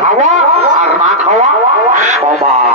খাওয়া আর না খাওয়া সমান।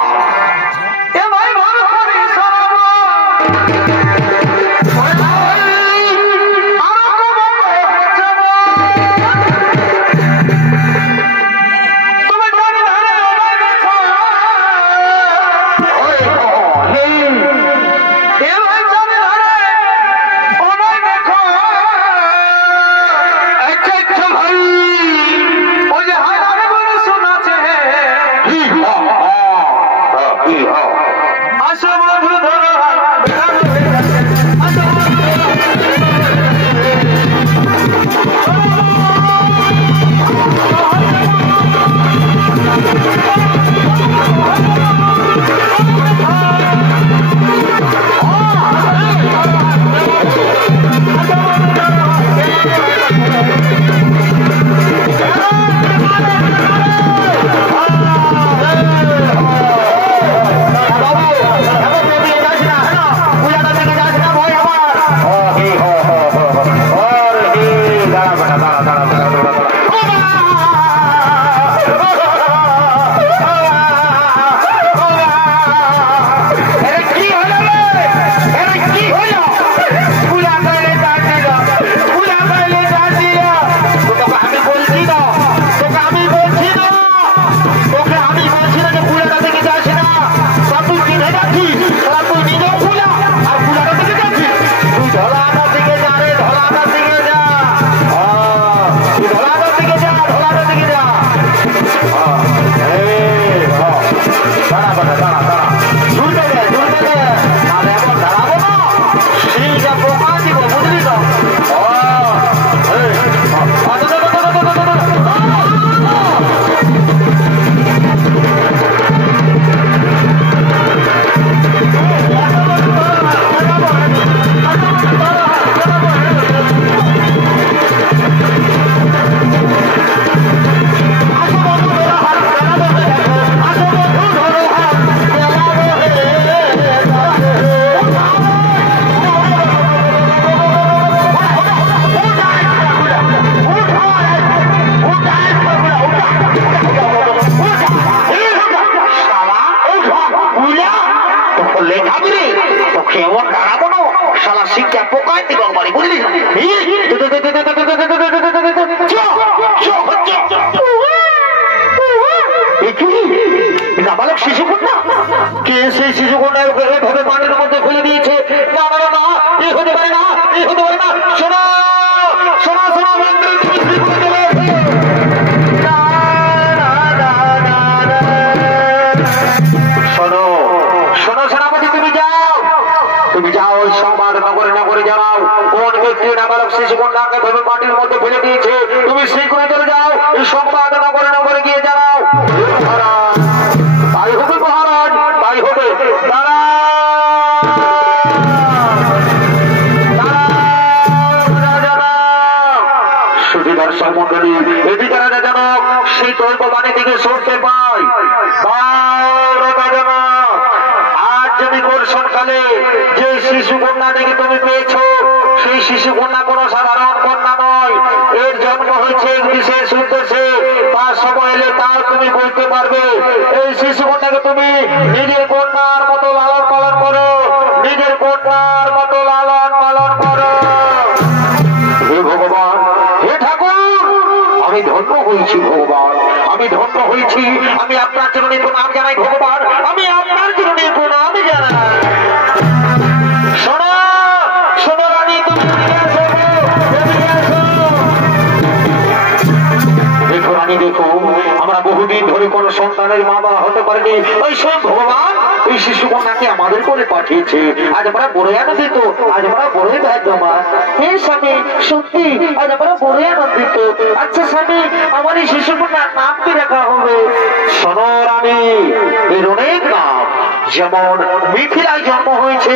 যেমন মিথিলায় জন্ম হয়েছে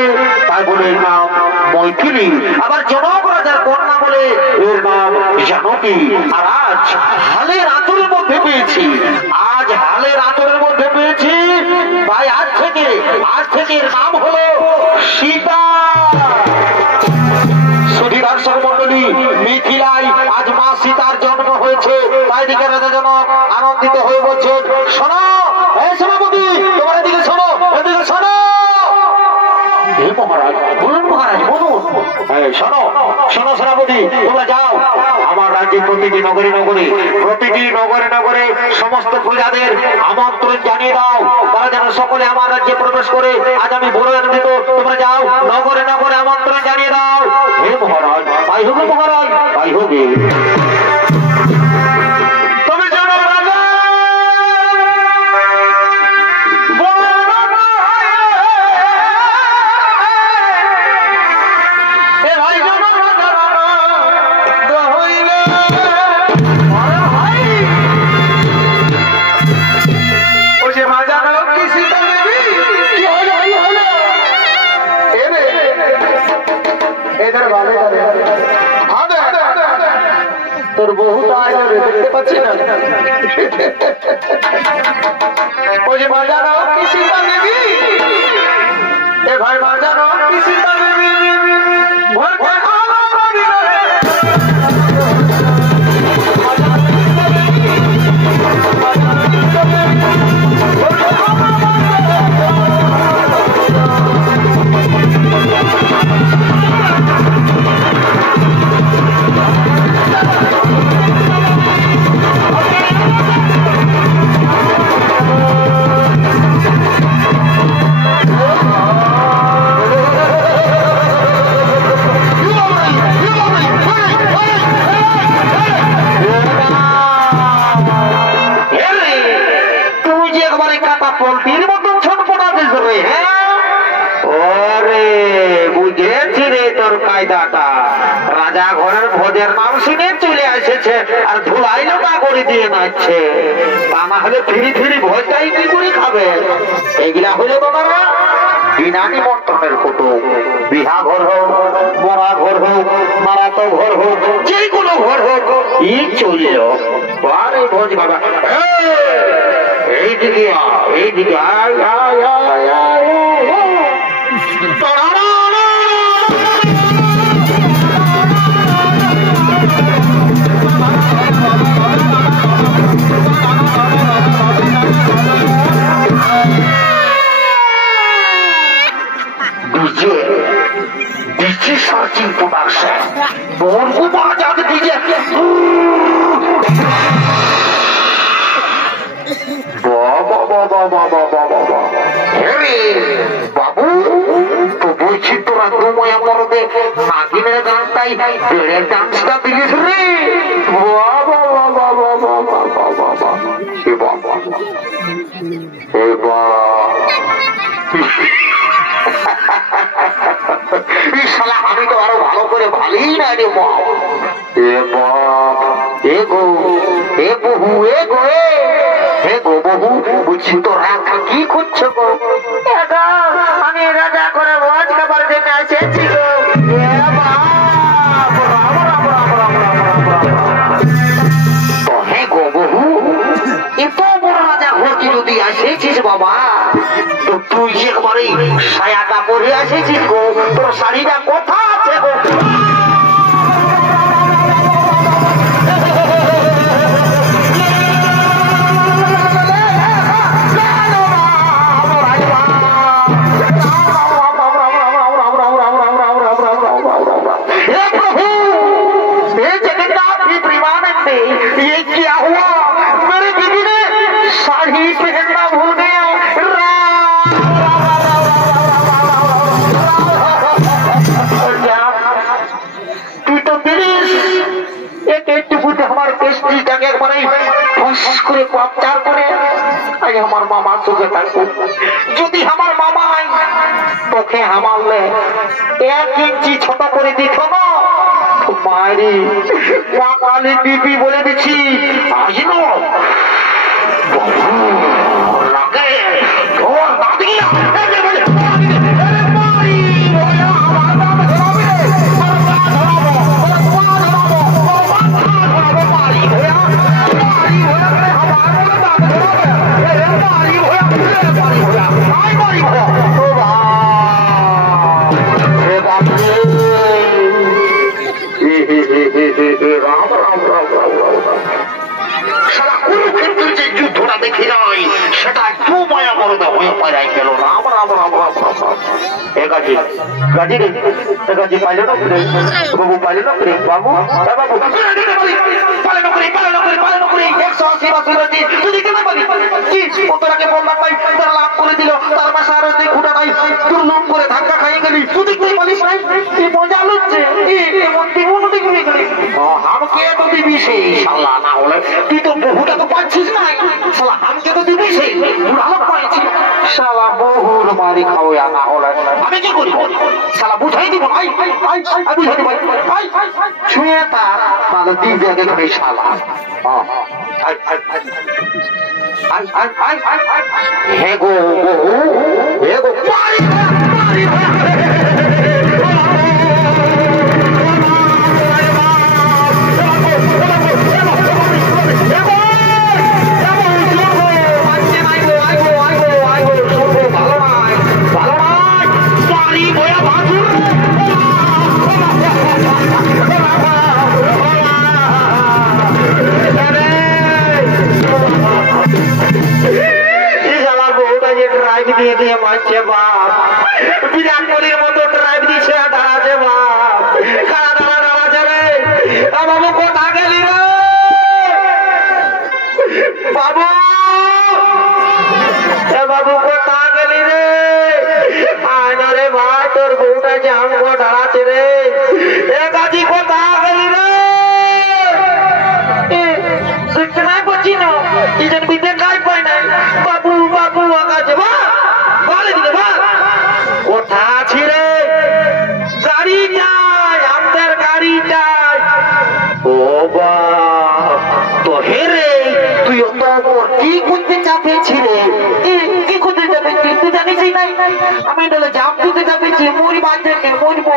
তাই বলে এর নাম মৈথিলী, আবার জনক রাজার কন্যা বলে এর নাম জানকী। আর আজ হালের আঁচলের মধ্যে পেয়েছি, আজ হালের আঁচলের মধ্যে পেয়েছি, তাই আজ থেকে এর নাম হলো সীতা। সুধীর মন্ডলী, মিথিলায় আজ মা সীতার জন্ম হয়েছে, তাই দিকে রাজা জনক আনন্দিত হয়ে বলছে, শোনো এই সেনাপতি, তোমার এদিকে শোনো, এদিকে শোনো। হে মহারাজ, বলুন মহারাজ, বলুন। শোনো শোনো সেনাপতি, তোমরা যাও আমার রাজ্যে প্রতিটি নগরে নগরে সমস্ত প্রজাদের আমন্ত্রণ জানিয়ে দাও, তারা যেন সকলে আমার রাজ্যে প্রবেশ করে। আজ আমি বড় আনন্দিত, তোমরা যাও নগরে আমন্ত্রণ জানিয়ে দাও। হে মহারাজ, তাই হবে মহারাজ, তাই হবে। তোর বহুটা দেখতে পাচ্ছি না, ওই যে বাজানো কৃষি নেবি, এ ভাই বাজানো কৃষি নেবি। রাজা ঘরের ভোজের নাম শুনে চলে এসেছে আর ধুলাই লোটা করে দিয়ে নাচছে, তা না হলে ফিরি ভোজটাই কি করে খাবে? এগুলা হলে বাবারা বিনা নিমন্ত্রণের কুটুম। বিহা ঘর হোক, মরা ঘর হোক, মারাতো ঘর হোক, যে কোনো ঘর হোক, ই চলল আরে ভোজ খাবা। এইদিকে এইদিকে আয় আয় আয় আয়। Searching production. Don't go back to the DJ. বাবু তো বলছি তোরা দুময়া মরদে নাগিনের গানটাই বেড়ের ডান্সটা দিলিস রে। আমি তো আরো ভালো করে ভালোই না রে বাপ। এ গো এ বহু এ গো হে গো বহু, বুঝছি তো রাখা কি করছো গো? আমি রাজা করে ভোজ খাবার জন্য এসেছি গো। হে গো বহু, এত বড় রাজা ঘর কি যদি এসেছিস বাবা, তো তুই একবারে সায়াটা পরে এসেছিস গো, তোর শাড়িটা কোথা আছে গো? আমার মামার চোখে থাকবো, যদি আমার মামা তোকে হামালে 1 ইঞ্চি ছোট করে দিত না মারি মা কালী দিবি বলে দিচ্ছি। আসলো লাগে তোর দাদি রাম রাম রাম রাম রাম সারা কুরুক্ষেত্র মারাই গেল রাম রাম রাম রাম রাম রাম গাজি গাজি রে গাজি পাইলো না রে বাবু পাইলো না রে বাবু বাবু পাইলো না রে 180 বছর হচ্ছে তুই কেন পারি কি ও তোরাকে বললাম ভাই তার লাভ করে দিল তার মাসে আর তুই খুঁটা নাই তুই লোন করে ধাক্কা খাইয়ে গেলি তুই কি বলিস নাই তুই মজা লুচ্ছে এমন জীবন দেখবি গেলি হামকে তো দিবি সেই শালা না হলে তুই তো বহুটা তো পাচ্ছিস না শালা হামকে তো দিবি সেই ভালো পাইছি শালা বহুর মারি খাওয়া না হলে আমি কি করি শালা বুঝাই দিব আই বুঝাই দিব আই ছুঁয়ে তার ভালো দিন দেখে করে শালা হে গো হে গো বিরাট কোহলির মতো ড্রাইভ দিচ্ছে দাঁড়াচ্ছে বাপ দাঁড়াচ্ছে রে বাবু কোথা গেলি রে বাবু বাবু কোথা গেলি রে আয় না রে ভাই তোর বউটা যে আমগো দাঁড়াচ্ছে রে এ কাজী কোথা গেলি রে নাই বলছি না ইজন বিদ্যে কাজ পাই নাই বাবু বাবু আকাশে বা বলে দিলে বা কোথা আছি রে গাড়ি চাই আমাদের গাড়ি চাই ও বা তো হে রে তুই অত কি করতে চাপেছিলে কি করতে চাপেছি তুই জানিস নাই আমি বলে জাম দিতে চাপেছি মরি বাঁচতে মরব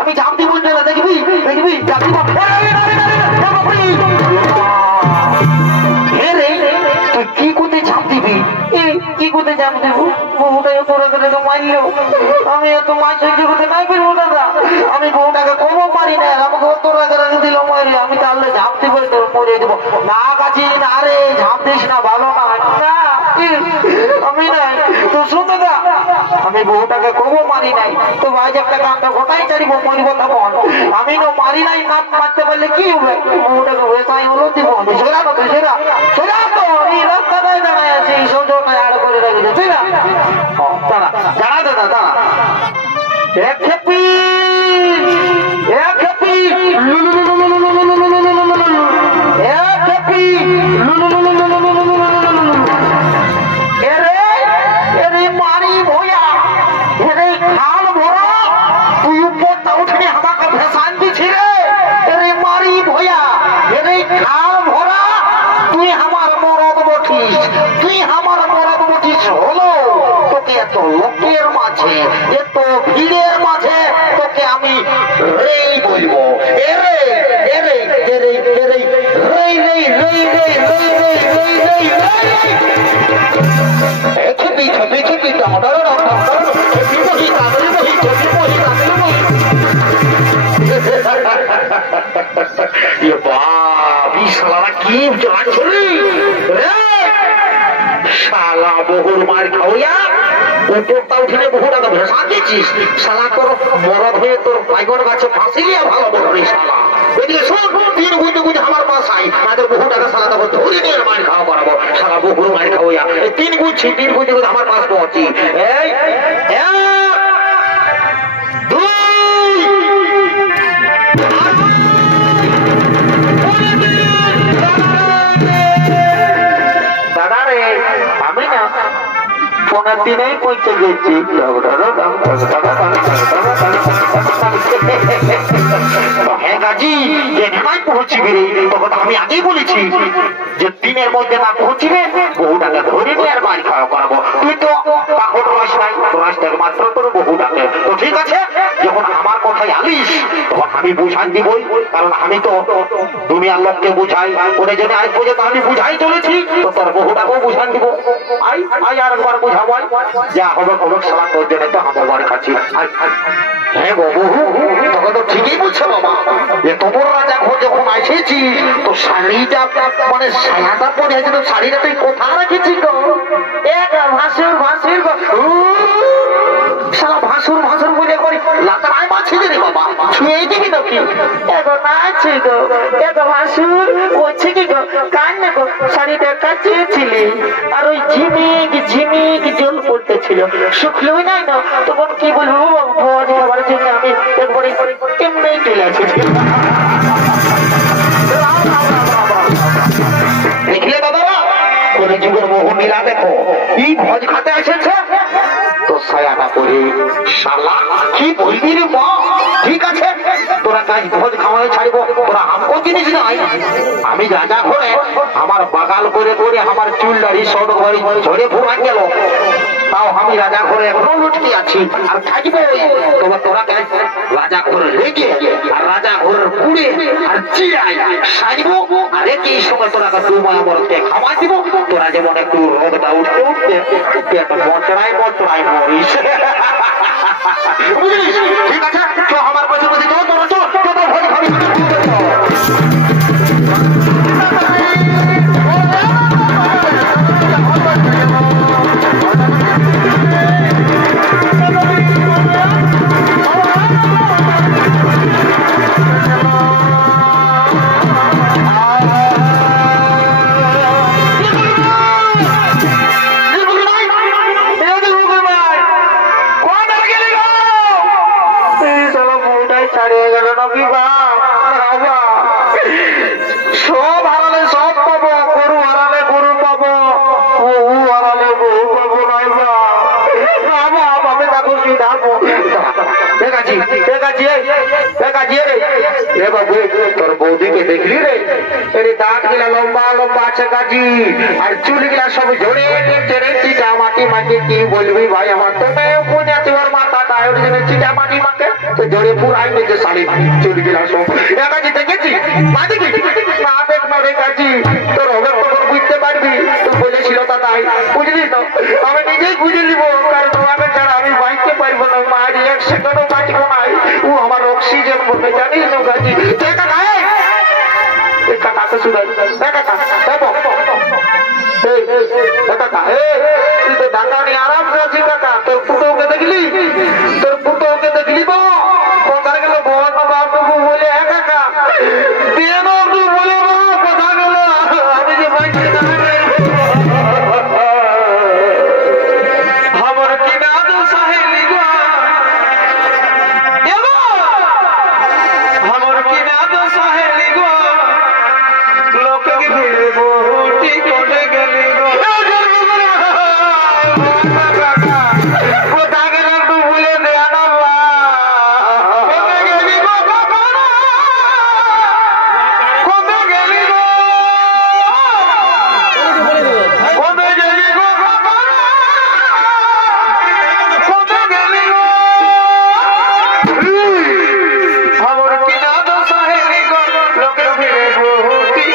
আমি জাম দিব না দেখবি দেখবি চাপি তুই কি করতে ঝাঁপ দিবি কি করতে ঝাঁপ দেব বউটা তোরা করে মারলো আমি এত মাছ সহ্য করতে নাই পারবো দাদা আমি বউটাকে কমও পারি না আমাকে তোরা করে দিল মারি আমি তাহলে ঝাঁপ দিব মরে দেবো না কাছি না রে ঝাঁপ দিস না ভালো না আমি নাই তো শোন দাদা আমি বউটাকে কমও মারি নাই তো ভাই একটা কামটা ঘটাই চারিব মরিব তখন আমি তো মারি নাই না মারতে পারলে কি হবে বউটাকে ভেসাই হলো দিব সেরা তো সেরা সেরা তো এই রাস্তাটায় দাঁড়ায় আছে এই সৌজটায় আড় করে রেখেছে তুই না দাঁড়া দাঁড়া দাদা দাঁড়া এক খেপি এক খেপি এক খেপি এরে মারি ভয়া এরে খাল ভরা তুই উপরটা উঠে আমাকে ভেসান দিছি রে এরে মারি ভয়া এরে খাল ভরা তুই আমার মরদ বটিস তুই আমার মরদ বটিস হলো তোকে এত লোকের মাঝে এত ভিড়ের মাঝে তোকে আমি রেই বলবো এরে এরে এরে এরে রেই রেই রেই রেই রেই রেই রেই রেই রেই খেপি খেপি খেপি দাঁড়া খেপি বহি তাদের বহি খেপি বহি তাদের বহি বাবি শালারা কি চালাচ্ছে রে শালা বহুর মার খাওয়া উপরটা উঠে বহুটাকে ভেসা দিচ্ছিস শালা তোর মরদ হয়ে তোর বাইগন গাছে ফাঁসি গিয়ে ভালো বলবি শালা এদিকে শোন তিন গুঁজে গুঁজে আমার বাসায় তাদের বহুটাকে শালা তখন ধরে নিয়ে মার খাওয়া করাবো শালা বহুর মার খাওয়া এই তিন গুঁজছি তিন গুঁজে গুঁজে আমার পাশ পৌঁছি এই দাদা রে আমি না পনেরো দিনেই পৌঁছে গেছি হ্যাঁ গাজি যেখানে পৌঁছিবি তখন আমি আগেই বলেছি যে দিনের মধ্যে না পৌঁছিবে বহুটাকে ধরে নিয়ে আর বাড়ি খাওয়া করাবো তুই তো পাখর রস নাই রস মাত্র তোর বহুটাকে তো ঠিক আছে যখন আমার কথাই আলিস তখন আমি বুঝাই দিবই কারণ আমি তো দুনিয়ার লোককে বুঝাই ওরে যদি আজ পর্যন্ত আমি বুঝাই চলেছি তো তোর বহুটাকেও বুঝান দিব আই আই আর একবার বুঝাবো যা হবে হবে সালা তোর জন্য তো আমার বাড়ি খাচ্ছি হ্যাঁ গো বহু তখন তো ঠিকই বুঝছো বাবা যে তোমরা যখন এসেছিস তো শাড়িটা মানে সায়াটা পরে আছে তো শাড়িটা তুই কোথায় রেখেছিস গো এক ভাসুর ভাসুর যাবি নাকি? এগো না আছে গো, এগো ভাসুর বলছে কি গো, কান না গো শাড়িটা কাচিয়েছিলি আর ওই ঝিমিক ঝিমিক জল পড়তেছিল, শুকলোই নাই না। তখন কি বলবো ভোজ খাবার জন্য আমি একবারে এমনি চলে আসি। দেখলে বাবা কোন যুগের মোহনীলা দেখো এই ভোজ খাতে এসেছে তো সায়াটা পরে শালা কি বলবি রে মা? ঠিক আছে তোরা কাজ ভোজ খাওয়াই ছাড়ব, তোরা আমকো জিনিস নাই। আমি রাজা ঘরে আমার বাগাল করে করে আমার চুল দাড়ি সব ঘরে ঝরে ফুরাই গেল, তাও আমি রাজা ঘরে এখনো লুটকি আছি আর থাকবো। তবে তোরা কাজ রাজা ঘরে লেগে আর রাজা ঘরের পুড়ে আর চিড়াই সাজবো আর একই সময় তোরা দুমা মরতে খাওয়া দিব। তোরা যেমন একটু রোদটা উঠতে উঠতে মচড়াই মচড়াই মরিস। বুঝলিস? ঠিক আছে তো আমার পাশে বসে চল তোরা চল তোরা ভোজ খাবি। সব হারালে সব পাবো, গরু হারালে গরু পাবো, বহু হারালে বহু পাবো নাই বাবা। আমি দেখো কি ডাকবো তোর বৌদিকে দেখলি রে? এর দাঁত গুলা লম্বা লম্বা আছে গাছি আর চুল গুলা সব ঝরে চিটা মাটি মাকে কি বলবি ভাই আমার তোমে পুঁজাতে ওর মাথাটা ওর জন্য চিটা মাটি মাকে তো ঝরে পুরাই নিচে শাড়ি চুল গুলা সব গাছি দেখেছি মাটি না দেখ না রে গাছি তোর হবে তখন বুঝতে পারবি। তো বলেছিল দাদাই বুঝলি তো আমি নিজেই বুঝে নিবো, কারণ তোমাকে ছাড়া আমি বাঁচতে পারবো না। মাঝ এক সেকেন্ডও বাঁচবো না, ও আমার অক্সিজেন বলবে জানিস না গাছি। কাকাকে শুধাই তুই তো ঢাকা নিয়ে আরাম করছিস কাকা। তোর পুটোকে দেখলি? তোর পুটোকে দেখলি তো কোথায় গেল? বল বাবু বলে হ্যাঁ কাকা দিয়ে তুই বলে কোথা গেল? আমি যে বাঁচতে আমার কিনা তো সাহেলি গো, আমার কিনা তো সাহেলি গো, লোকে ভিড়ে বহুটি কোটে গেলি গো। কোথা গেল তুই বলে দেয়া না কোথা গেলি গো, কোথা গেলি গো, কোথা গেলি গো, কোথা গেলি গো। আমার কিনা তো সাহেলি গো, লোকে ভিড়ে বহুটি